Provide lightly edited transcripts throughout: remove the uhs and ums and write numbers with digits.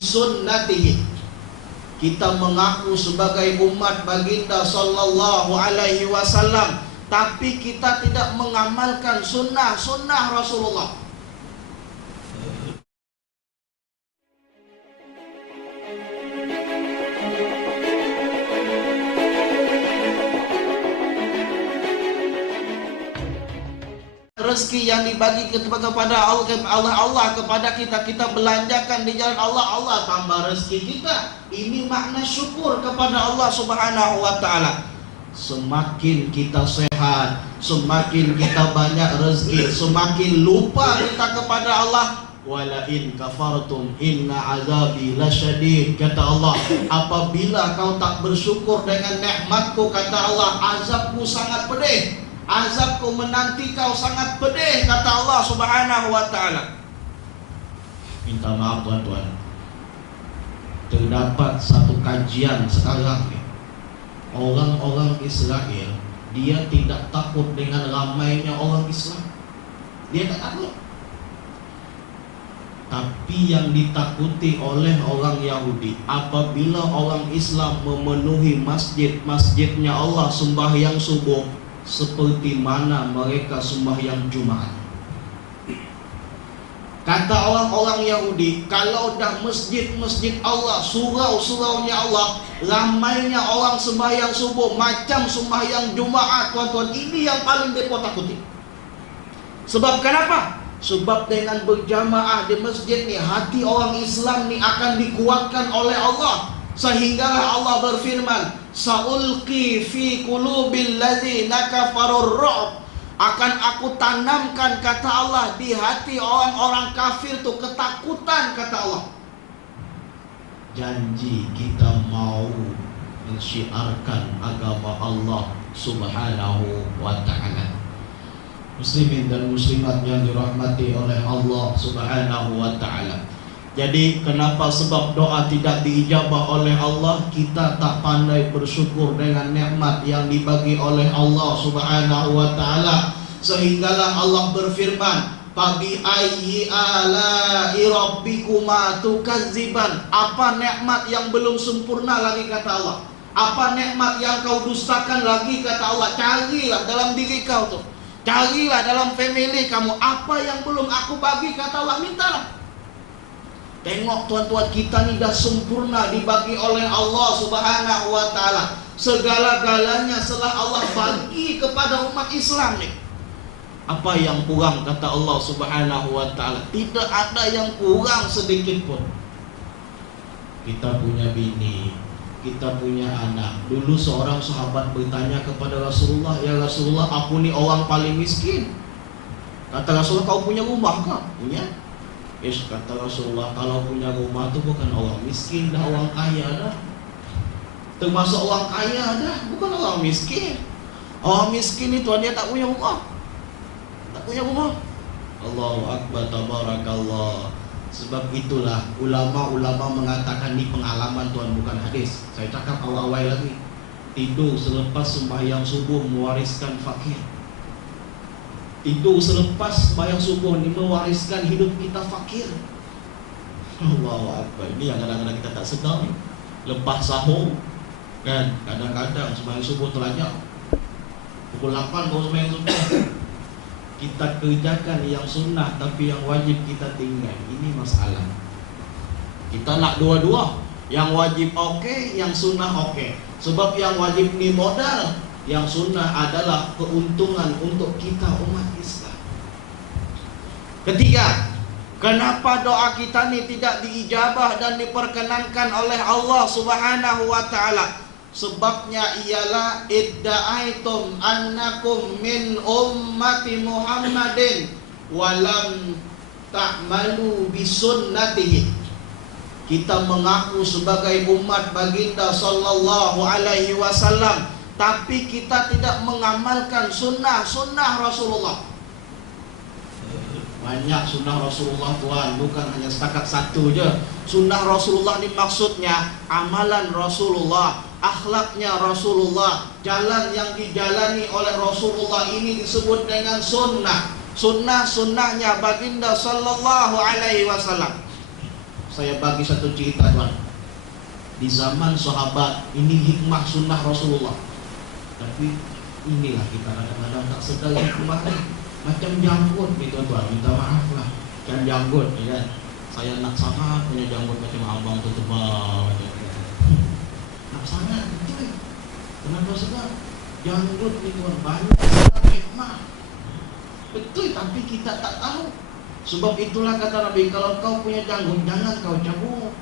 sunnatihi. Kita mengaku sebagai umat baginda sallallahu alaihi wasallam, tapi kita tidak mengamalkan sunnah Rasulullah. Rezeki yang dibagi kepada Allah kepada kita belanjakan di jalan Allah tambah rezeki kita. Ini makna syukur kepada Allah Subhanahu wa taala. Semakin kita sehat, semakin kita banyak rezeki, semakin lupa kita kepada Allah. Walain kafartum inna azabi lasyadid, kata Allah. Apabila kau tak bersyukur dengan nikmatku, kata Allah, azabku sangat pedih. Azabku menanti kau sangat pedih, kata Allah Subhanahu wa taala. Minta maaf tuan-tuan, terdapat satu kajian sekarang, orang-orang Israel dia tidak takut dengan ramainya orang Islam. Dia tak takut. Tapi yang ditakuti oleh orang Yahudi, apabila orang Islam memenuhi masjidnya Allah sembahyang subuh, seperti mana mereka sembahyang Jumat. Kata orang-orang Yahudi, kalau dah masjid Allah, surau-suraunya Allah, ramainya orang sembahyang subuh macam sembahyang Jumat, tuan-tuan, ini yang paling mereka takuti. Sebab kenapa? Sebab dengan berjamaah di masjid ni, hati orang Islam ni akan dikuatkan oleh Allah. Sehinggalah Allah berfirman, Sa'ulqi fi qulubil ladzina kafarur ru'b. Akan aku tanamkan, kata Allah, di hati orang-orang kafir tu ketakutan, kata Allah. Janji kita mau mensyiarkan agama Allah Subhanahu wa ta'ala. Muslimin dan muslimat yang dirahmati oleh Allah Subhanahu wa ta'ala. Jadi kenapa sebab doa tidak diijabah oleh Allah? Kita tak pandai bersyukur dengan nikmat yang dibagi oleh Allah Subhanahu wa taala. Sehinggalah Allah berfirman, "Fabi ayyi ala'i rabbikuma tukadziban." Apa nikmat yang belum sempurna lagi, kata Allah? Apa nikmat yang kau dustakan lagi, kata Allah? Carilah dalam diri kau tuh. Carilah dalam family kamu, apa yang belum aku bagi, kata Allah, mintalah. Tengok tuan-tuan, kita ni dah sempurna dibagi oleh Allah Subhanahu wa taala. Segala-galanya setelah Allah bagi kepada umat Islam ni. Apa yang kurang, kata Allah Subhanahu wa taala? Tidak ada yang kurang sedikit pun. Kita punya bini, kita punya anak. Dulu seorang sahabat bertanya kepada Rasulullah, "Ya Rasulullah, aku ni orang paling miskin." Kata Rasulullah, "Kau punya rumah kah?" "Punya." Yes, kata Rasulullah, kalau punya rumah tu bukan orang miskin dah, orang kaya dah. Termasuk orang kaya dah, bukan orang miskin. Orang miskin itu dia tak punya rumah. Tak punya rumah. Allahu Akbar, tabarakallah. Sebab itulah ulama-ulama mengatakan ni pengalaman tuan, bukan hadis. Saya cakap awal-awal lagi. Tidur selepas sembahyang subuh mewariskan fakir. Tidur selepas sembahyang subuh ni mewariskan hidup kita fakir. Allahu Akbar. Ini yang kadang-kadang kita tak sedar ni. Lepas sahur kan, kadang-kadang sembahyang subuh terlajak. Pukul 8 baru sembahyang subuh. Kita kerjakan yang sunnah, tapi yang wajib kita tinggal. Ini masalah. Kita nak dua-dua. Yang wajib okey, yang sunnah okey. Sebab yang wajib ni modal, yang sunnah adalah keuntungan untuk kita umat Islam. Ketiga, kenapa doa kita ni tidak diijabah dan diperkenankan oleh Allah Subhanahu wa taala? Sebabnya ialah idda'aitum annakum min ummati Muhammadin walam ta'malu bisunnatihi. Kita mengaku sebagai umat baginda sallallahu alaihi wasallam, tapi kita tidak mengamalkan sunnah Rasulullah. Banyak sunnah Rasulullah tuan, bukan hanya setakat satu je. Sunnah Rasulullah ni maksudnya amalan Rasulullah, akhlaknya Rasulullah, jalan yang dijalani oleh Rasulullah ini disebut dengan sunnah. Sunnah-sunnahnya baginda sallallahu alaihi wasallam. Saya bagi satu cerita tuan. Di zaman sahabat ini hikmah sunnah Rasulullah. Tapi inilah kita kadang-kadang tak sedar hikmah macam janggut gitu tuan. Minta maaf lah. Kan janggut ya kan. Saya nak sangat punya janggut macam abang tu tebal. Nak sangat betul. Kenapa sebab janggut ni tuan banyak hikmah. Betul, tapi kita tak tahu. Sebab itulah kata Nabi, kalau kau punya janggut jangan kau cabut.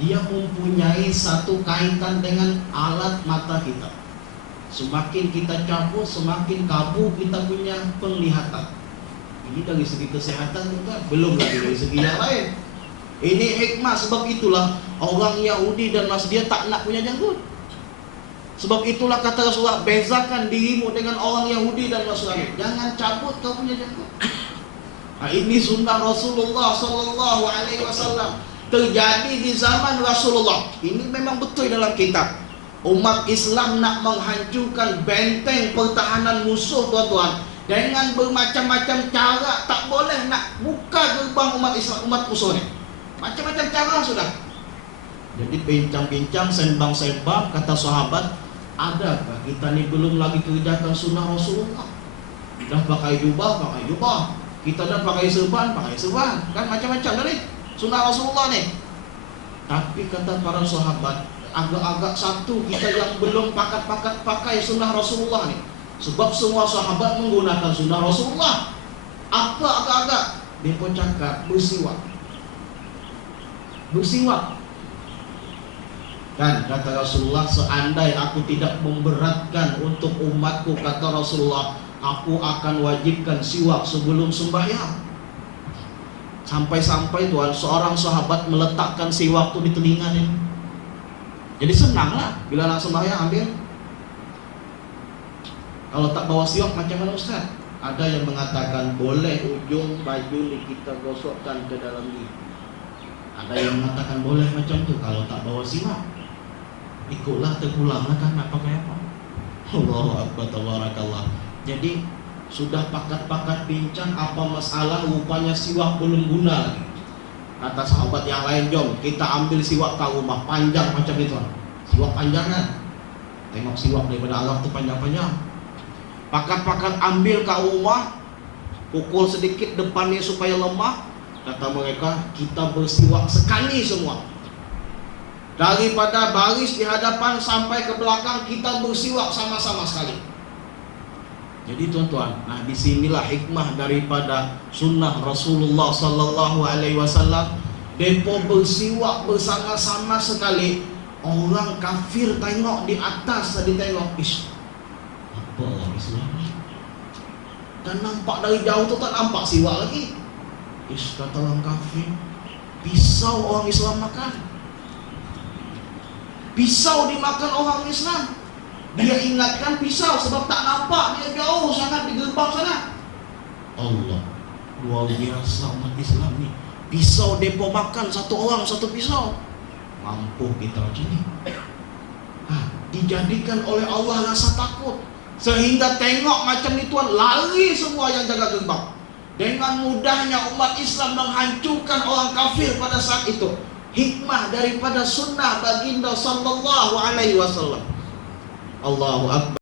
Dia mempunyai satu kaitan dengan alat mata kita. Semakin kita cabut, semakin kabur kita punya penglihatan. Ini dari segi kesehatan juga, belum lagi dari segi yang lain. Ini hikmah, sebab itulah orang Yahudi dan Nasrani tak nak punya janggut. Sebab itulah kata Rasulullah, bezakan dirimu dengan orang Yahudi dan Nasrani. Jangan cabut kau punya janggut. Nah, ini sunnah Rasulullah Sallallahu Alaihi Wasallam. Terjadi di zaman Rasulullah. Ini memang betul dalam kitab. Umat Islam nak menghancurkan benteng pertahanan musuh tuan-tuan dengan bermacam-macam cara. Tak boleh nak buka gerbang umat Islam, umat musuh ni. Macam-macam cara sudah. Jadi bincang-bincang, sembang-sembang, kata sahabat, adakah kita ni belum lagi kerjakan sunnah Rasulullah? Dah pakai jubah, pakai jubah. Kita dah pakai serban, pakai serban. Kan macam-macam dah ni sunnah Rasulullah ni. Tapi kata para sahabat, agak-agak satu kita yang belum pakat-pakat pakai sunnah Rasulullah ni. Sebab semua sahabat menggunakan sunnah Rasulullah. Apa agak-agak? Dia pun cakap bersiwak. Bersiwak. Kan kata Rasulullah, seandai aku tidak memberatkan untuk umatku, kata Rasulullah, aku akan wajibkan siwak sebelum sembahyang. Sampai-sampai tuan, seorang sahabat meletakkan siwak tu di telinga dia. Jadi senanglah bila nak sembahyang ambil. Kalau tak bawa siwak macam mana Ustaz? Ada yang mengatakan boleh ujung baju ni kita gosokkan ke dalam ni. Ada yang mengatakan boleh macam tu kalau tak bawa siwak. Ikutlah terpulanglah kan nak pakai apa. Allahu Akbar, tabarakallah. Jadi sudah pakat-pakat bincang apa masalah, rupanya siwak belum guna lagi. Kata sahabat yang lain, jom kita ambil siwak ke rumah, panjang macam itu. Siwak panjang kan? Tengok siwak daripada Arab tu panjang-panjang. Pakat-pakat ambil ke rumah, pukul sedikit depannya supaya lemah. Kata mereka, kita bersiwak sekali semua. Daripada baris di hadapan sampai ke belakang, kita bersiwak sama-sama sekali. Jadi tuan-tuan, nah disinilah hikmah daripada sunnah Rasulullah Sallallahu Alaihi Wasallam. Depo bersiwak bersama-sama sekali. Orang kafir tengok di atas, tadi tengok, ish, apa orang Islam ni? Dan nampak dari jauh tu tak nampak siwak lagi. Ish, kata orang kafir, pisau orang Islam makan. Pisau dimakan orang Islam. Dia ingatkan pisau sebab tak nampak, dia jauh sangat di gerbang sana. Allah, luar biasa umat Islam ni. Pisau depo makan satu orang satu pisau. Mampu kita macam ni. Dijadikan oleh Allah rasa takut sehingga tengok macam ni tuan, lari semua yang jaga gerbang. Dengan mudahnya umat Islam menghancurkan orang kafir pada saat itu. Hikmah daripada sunnah baginda Sallallahu Alaihi Wasallam. Allahu Akbar.